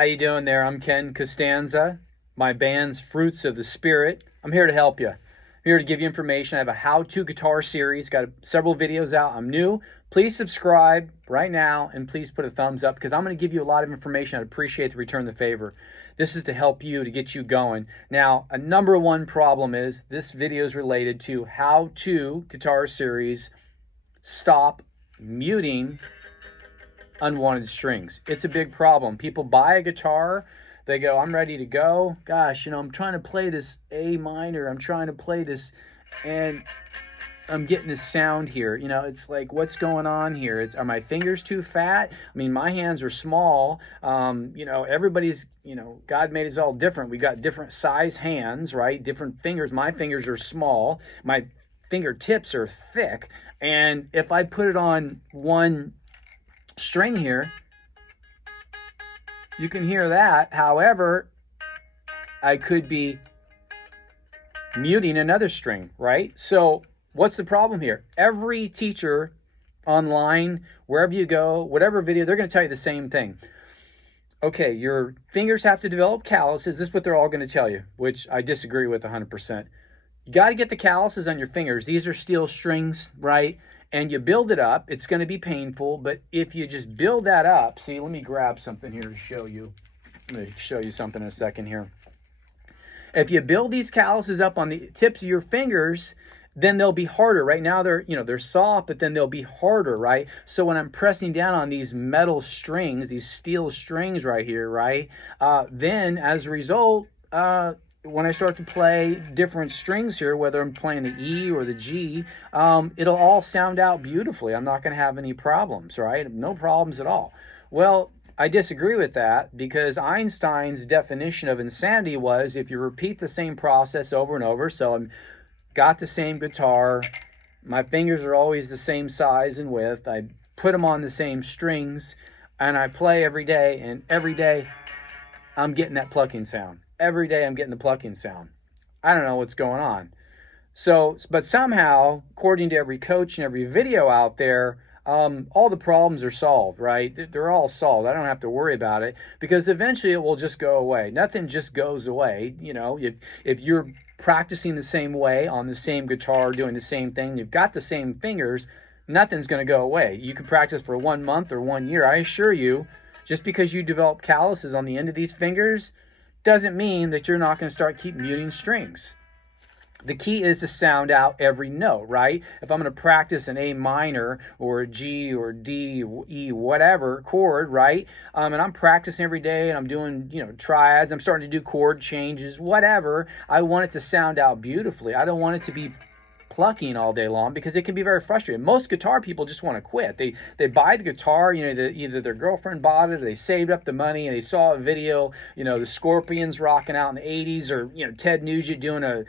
How you doing there? I'm Ken Costanza. My band's Fruits of the Spirit. I'm here to help you. I'm here to give you information. I have a how-to guitar series. Got several videos out. I'm new. Please subscribe right now and please put a thumbs up because I'm going to give you a lot of information. I'd appreciate the return the favor. This is to help you, to get you going. Now, a number one problem is this video is related to how-to guitar series. Stop muting unwanted strings. It's a big problem. People buy a guitar, they go, I'm ready to go. Gosh, I'm trying to play this A minor, I'm trying to play this, and I'm getting this sound here. It's like, what's going on here? Are my fingers too fat? I mean, my hands are small. Everybody's, God made us all different. We got different size hands, right? Different fingers. My fingers are small. My fingertips are thick. And if I put it on one string here, you can hear that. However, I could be muting another string, right? So what's the problem here? Every teacher online, wherever you go, whatever video, they're going to tell you the same thing. Okay, your fingers have to develop calluses. This is what they're all going to tell you, which I disagree with 100%. You got to get the calluses on your fingers. These are steel strings, right? And you build it up. It's going to be painful, but if you just build that up, see, let me grab something here to show you. Let me show you something in a second here. If you build these calluses up on the tips of your fingers, then they'll be harder. Right now they're soft, but then they'll be harder, right? So when I'm pressing down on these metal strings, these steel strings right here, right? Then as a result, when I start to play different strings here, whether I'm playing the E or the G, it'll all sound out beautifully. I'm not going to have any problems, right? No problems at all. Well, I disagree with that because Einstein's definition of insanity was if you repeat the same process over and over. So I've got the same guitar. My fingers are always the same size and width. I put them on the same strings and I play every day, and every day I'm getting that plucking sound. Every day I'm getting the plucking sound. I don't know what's going on. So, but somehow, according to every coach and every video out there, all the problems are solved, right? They're all solved. I don't have to worry about it because eventually it will just go away. Nothing just goes away. If you're practicing the same way on the same guitar, doing the same thing, you've got the same fingers, nothing's going to go away. You can practice for 1 month or 1 year. I assure you, just because you develop calluses on the end of these fingers doesn't mean that you're not going to start keep muting strings. The key is to sound out every note, right? If I'm going to practice an A minor or a G or D, E, whatever chord, right? And I'm practicing every day and I'm doing, triads. I'm starting to do chord changes, whatever. I want it to sound out beautifully. I don't want it to be plucking all day long because it can be very frustrating. Most guitar people just want to quit. They buy the guitar, either their girlfriend bought it or they saved up the money and they saw a video, the Scorpions rocking out in the 80s, or Ted Nugent doing or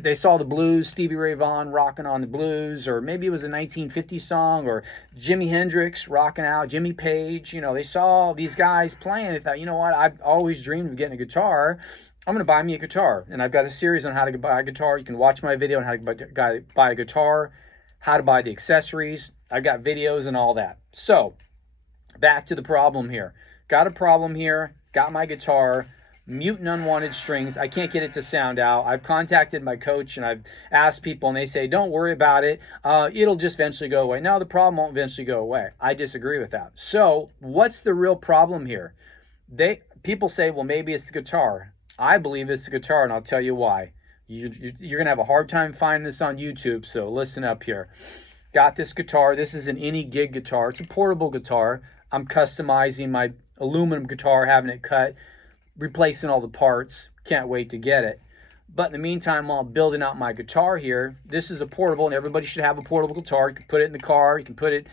they saw the blues, Stevie Ray Vaughan rocking on the blues, or maybe it was a 1950 song, or Jimi Hendrix rocking out, Jimmy Page. They saw these guys playing. They thought, what, I've always dreamed of getting a guitar. I'm going to buy me a guitar, and I've got a series on how to buy a guitar. You can watch my video on how to buy a guitar, how to buy the accessories. I've got videos and all that. So back to the problem here. Got a problem here, got my guitar, muting unwanted strings. I can't get it to sound out. I've contacted my coach, and I've asked people, and they say, don't worry about it. It'll just eventually go away. No, the problem won't eventually go away. I disagree with that. So what's the real problem here? People say, well, maybe it's the guitar. I believe it's the guitar, and I'll tell you why. You're going to have a hard time finding this on YouTube, so listen up here. Got this guitar. This is an any gig guitar. It's a portable guitar. I'm customizing my aluminum guitar, having it cut, replacing all the parts. Can't wait to get it. But in the meantime, while I'm building out my guitar here, this is a portable, and everybody should have a portable guitar. You can put it in the car. You can put it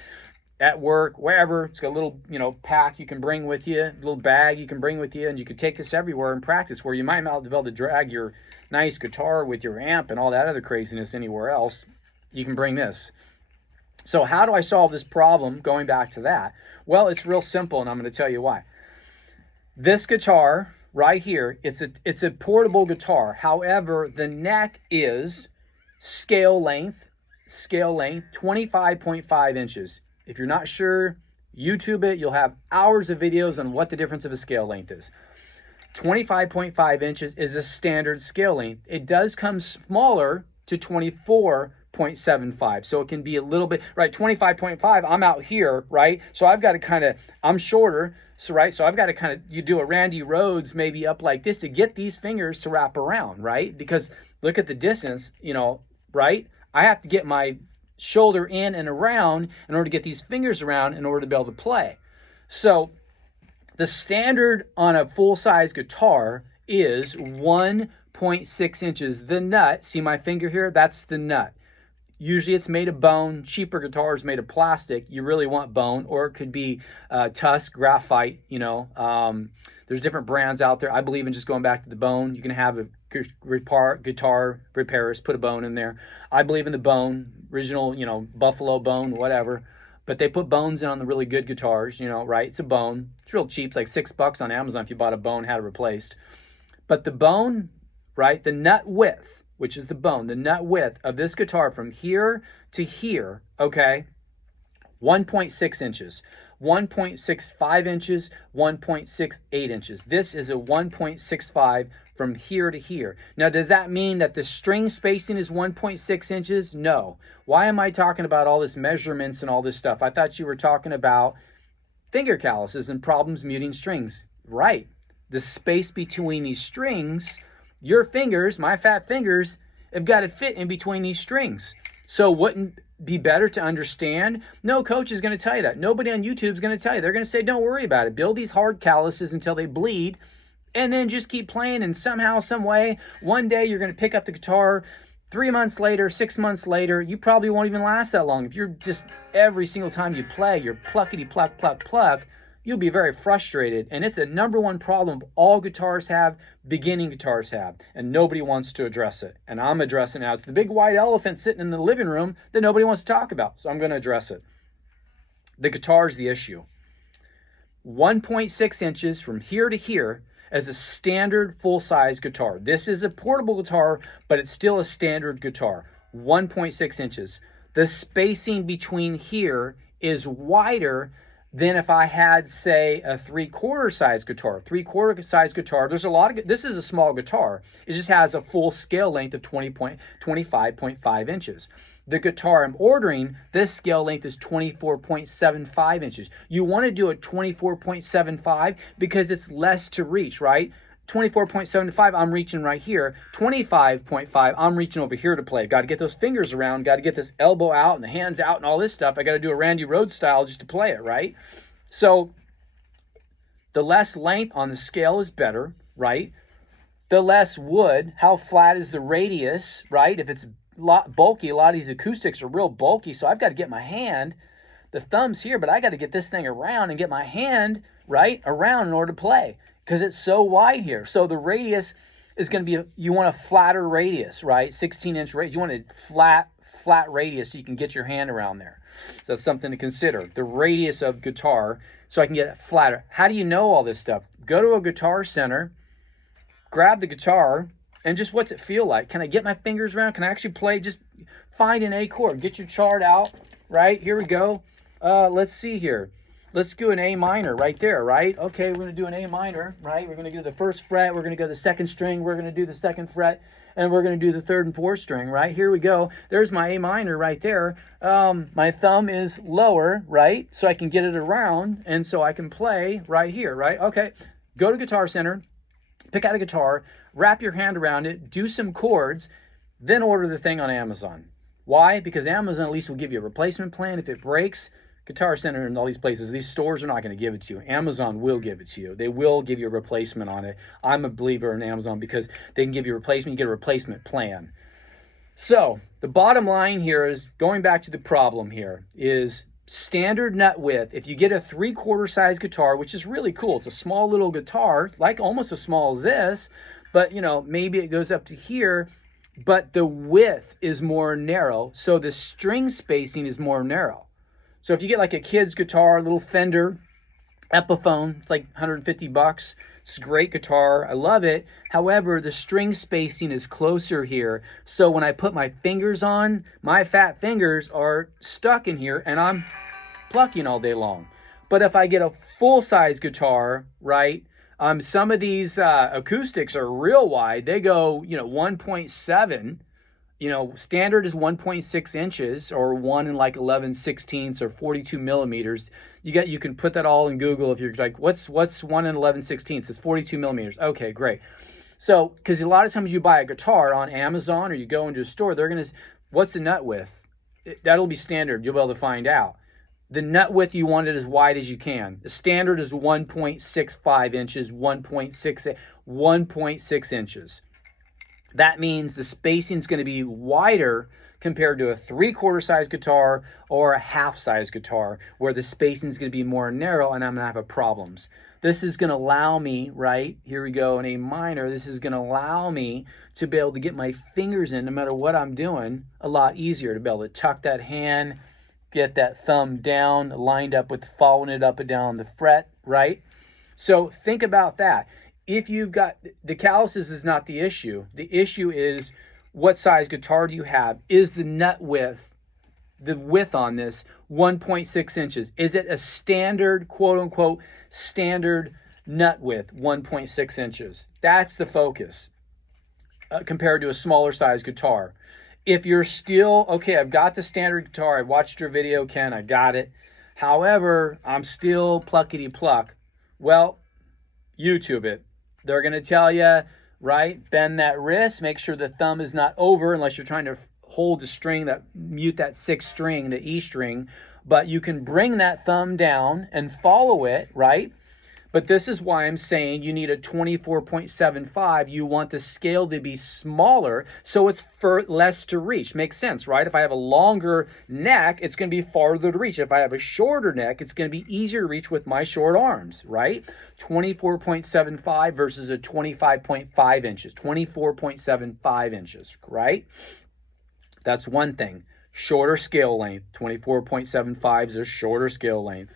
at work, wherever. It's got a little, pack you can bring with you, a little bag you can bring with you, and you can take this everywhere and practice, where you might not be able to drag your nice guitar with your amp and all that other craziness anywhere else. You can bring this. So how do I solve this problem, going back to that? Well, it's real simple, and I'm going to tell you why. This guitar right here, it's a portable guitar. However, the neck is scale length 25.5 inches. If you're not sure, YouTube it. You'll have hours of videos on what the difference of a scale length is. 25.5 inches is a standard scale length. It does come smaller to 24.75. So it can be a little bit, right? 25.5, I'm out here, right? So I've got to kind of, I'm shorter. So, right. So I've got to kind of, you do a Randy Rhodes maybe up like this to get these fingers to wrap around, right? Because look at the distance, you know, right? I have to get my shoulder in and around in order to get these fingers around in order to be able to play. So the standard on a full-size guitar is 1.6 inches. The nut, see my finger here? That's the nut. Usually it's made of bone. Cheaper guitars made of plastic. You really want bone, or it could be tusk, graphite, you know. There's different brands out there. I believe in just going back to the bone. You can have a guitar repairers put a bone in there. I believe in the bone, original, you know, buffalo bone, whatever. But they put bones in on the really good guitars, you know, right? It's a bone. It's real cheap. It's like $6 on Amazon if you bought a bone, had it replaced. But the bone, right, the nut width, which is the bone, the nut width of this guitar from here to here, okay, 1.6 inches, 1.65 inches, 1.68 inches. This is a 1.65 from here to here. Now, does that mean that the string spacing is 1.6 inches? No. Why am I talking about all this measurements and all this stuff? I thought you were talking about finger calluses and problems muting strings. Right. The space between these strings, your fingers, my fat fingers, have got to fit in between these strings. So wouldn't be better to understand? No coach is going to tell you that. Nobody on YouTube is going to tell you. They're going to say, don't worry about it. Build these hard calluses until they bleed, and then just keep playing. And somehow, some way, one day you're going to pick up the guitar. 3 months later, 6 months later, you probably won't even last that long. If you're just every single time you play, you're pluckety pluck, pluck, pluck, you'll be very frustrated. And it's a number one problem all guitars have, beginning guitars have, and nobody wants to address it. And I'm addressing it now. It's the big white elephant sitting in the living room that nobody wants to talk about. So I'm going to address it. The guitar is the issue. 1.6 inches from here to here as a standard full-size guitar. This is a portable guitar, but it's still a standard guitar. 1.6 inches. The spacing between here is wider than if I had, say, a 3/4 size guitar. 3/4 size guitar, there's a lot of, this is a small guitar. It just has a full scale length of 25.5 inches. The guitar I'm ordering, this scale length is 24.75 inches. You want to do a 24.75 because it's less to reach, right? 24.75, I'm reaching right here. 25.5, I'm reaching over here to play. Got to get those fingers around, got to get this elbow out and the hands out and all this stuff. I got to do a Randy Rhodes style just to play it, right? So the less length on the scale is better, right? The less wood, how flat is the radius, right? If it's bulky, a lot of these acoustics are real bulky, so I've got to get my hand, the thumb's here, but I got to get this thing around and get my hand, right, around in order to play, because it's so wide here. So the radius is going to be, you want a flatter radius, right? 16-inch radius. You want a flat radius so you can get your hand around there. So that's something to consider. The radius of guitar, so I can get it flatter. How do you know all this stuff? Go to a guitar center, grab the guitar, and just what's it feel like? Can I get my fingers around? Can I actually play? Just find an A chord. Get your chart out, right? Here we go. Let's see here. Let's do an A minor right there, right? Okay, we're going to do an A minor, right? We're going to do the first fret. We're going to go to the second string. We're going to do the second fret. And we're going to do the third and fourth string, right? Here we go. There's my A minor right there. My thumb is lower, right? So I can get it around, and so I can play right here, right? Okay, go to Guitar Center, pick out a guitar, wrap your hand around it, do some chords, then order the thing on Amazon. Why? Because Amazon at least will give you a replacement plan. If it breaks, Guitar Center and all these places, these stores are not going to give it to you. Amazon will give it to you. They will give you a replacement on it. I'm a believer in Amazon because they can give you a replacement. You get a replacement plan. So the bottom line here is, going back to the problem here, is standard nut width. If you get a 3/4 size guitar, which is really cool, it's a small little guitar, like almost as small as this, but you know, maybe it goes up to here, but the width is more narrow, so the string spacing is more narrow. So if you get like a kid's guitar, a little Fender Epiphone, it's like $150. It's a great guitar. I love it. However, the string spacing is closer here. So when I put my fingers on, my fat fingers are stuck in here and I'm plucking all day long. But if I get a full-size guitar, right, some of these acoustics are real wide. They go, 1.7. Standard is 1.6 inches, or 1 and like 11/16 or 42 millimeters. You can put that all in Google if you're like, what's 1 and 11/16? It's 42 millimeters. Okay, great. So, because a lot of times you buy a guitar on Amazon or you go into a store, they're going to, what's the nut width? That'll be standard. You'll be able to find out. The nut width, you want it as wide as you can. The standard is 1.65 inches, 1.6 inches. That means the spacing is going to be wider compared to a 3/4 size guitar or a half size guitar, where the spacing is going to be more narrow and I'm going to have problems. This is going to allow me, right, here we go in A minor, this is going to allow me to be able to get my fingers in, no matter what I'm doing, a lot easier, to be able to tuck that hand, get that thumb down, lined up with following it up and down the fret, right? So think about that. If you've got, the calluses is not the issue. The issue is, what size guitar do you have? Is the nut width, the width on this, 1.6 inches? Is it a standard, quote unquote, standard nut width, 1.6 inches? That's the focus compared to a smaller size guitar. If you're still, okay, I've got the standard guitar, I watched your video, Ken, I got it. However, I'm still pluckety pluck. Well, YouTube it. They're going to tell you, right, bend that wrist, make sure the thumb is not over unless you're trying to hold the string, that mute that 6th string, the E string. But you can bring that thumb down and follow it, right? But this is why I'm saying you need a 24.75. You want the scale to be smaller so it's less to reach. Makes sense, right? If I have a longer neck, it's going to be farther to reach. If I have a shorter neck, it's going to be easier to reach with my short arms, right? 24.75 versus a 25.5 inches, 24.75 inches, right? That's one thing. Shorter scale length, 24.75 is a shorter scale length.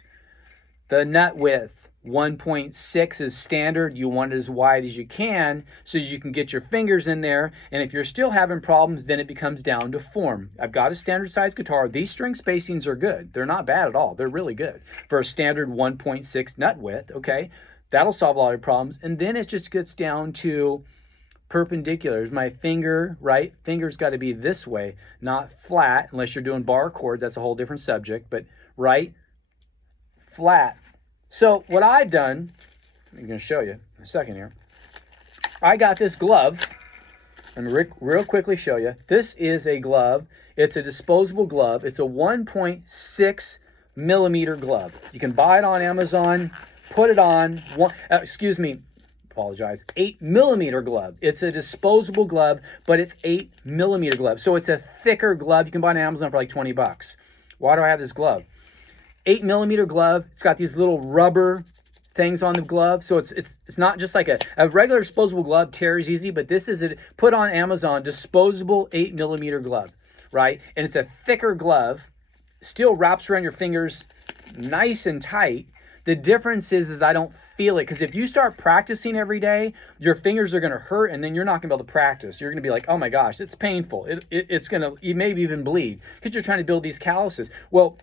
The nut width, 1.6 is standard. You want it as wide as you can so you can get your fingers in there. And if you're still having problems, then it becomes down to form. I've got a standard size guitar. These string spacings are good. They're not bad at all. They're really good for a standard 1.6 nut width. Okay, that'll solve a lot of problems. And then it just gets down to perpendiculars. My finger, right? Finger's got to be this way, not flat, unless you're doing bar chords. That's a whole different subject. But right, flat. So what I've done, I'm going to show you in a second here. I got this glove. I'm going to real quickly show you. This is a glove. It's a disposable glove. It's a 1.6 millimeter glove. You can buy it on Amazon, put it on, 8 millimeter glove. It's a disposable glove, but it's 8 millimeter glove. So it's a thicker glove. You can buy it on Amazon for like 20 bucks. Why do I have this glove? 8 millimeter glove. It's got these little rubber things on the glove. So it's not just like a regular disposable glove tears easy, but this is a put on Amazon disposable 8 millimeter glove, right? And it's a thicker glove, still wraps around your fingers nice and tight. The difference is I don't feel it, because if you start practicing every day, your fingers are going to hurt, and then you're not going to be able to practice. You're going to be like, oh my gosh, it's painful. It's going to, you maybe even bleed because you're trying to build these calluses. Well,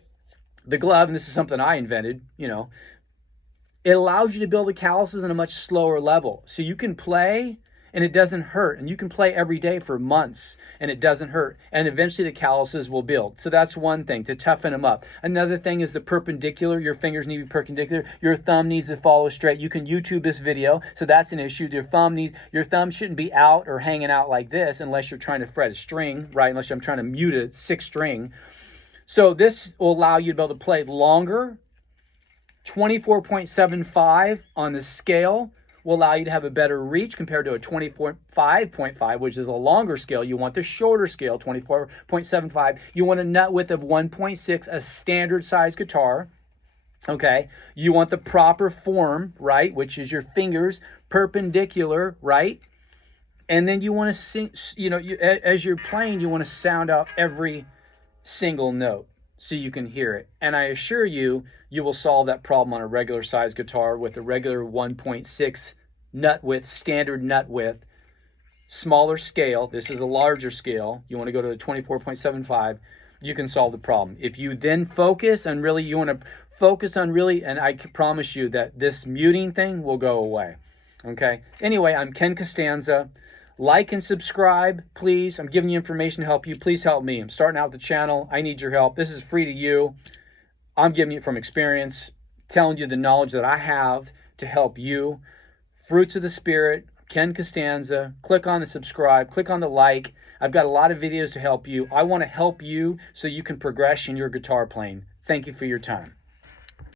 the glove, and this is something I invented, it allows you to build the calluses on a much slower level. So you can play and it doesn't hurt. And you can play every day for months and it doesn't hurt. And eventually the calluses will build. So that's one thing, to toughen them up. Another thing is the perpendicular. Your fingers need to be perpendicular. Your thumb needs to follow straight. You can YouTube this video. So that's an issue. Your thumb shouldn't be out or hanging out like this unless you're trying to fret a string, right? Unless I'm trying to mute a 6th string. So this will allow you to be able to play longer. 24.75 on the scale will allow you to have a better reach compared to a 24.5, which is a longer scale. You want the shorter scale, 24.75. You want a nut width of 1.6, a standard size guitar. Okay. You want the proper form, right? Which is your fingers perpendicular, right? And then you want to sing, as you're playing, you want to sound out every single note so you can hear it. And I assure you, you will solve that problem on a regular size guitar with a regular 1.6 nut width, standard nut width, smaller scale. This is a larger scale. You want to go to the 24.75. You can solve the problem. If you then focus and really you want to focus on really, and I can promise you that this muting thing will go away. Okay. Anyway, I'm Ken Costanza. Like and subscribe, please. I'm giving you information to help you. Please help me. I'm starting out the channel. I need your help. This is free to you. I'm giving you from experience, telling you the knowledge that I have to help you. Fruits of the Spirit, Ken Costanza. Click on the subscribe. Click on the like. I've got a lot of videos to help you. I want to help you so you can progress in your guitar playing. Thank you for your time.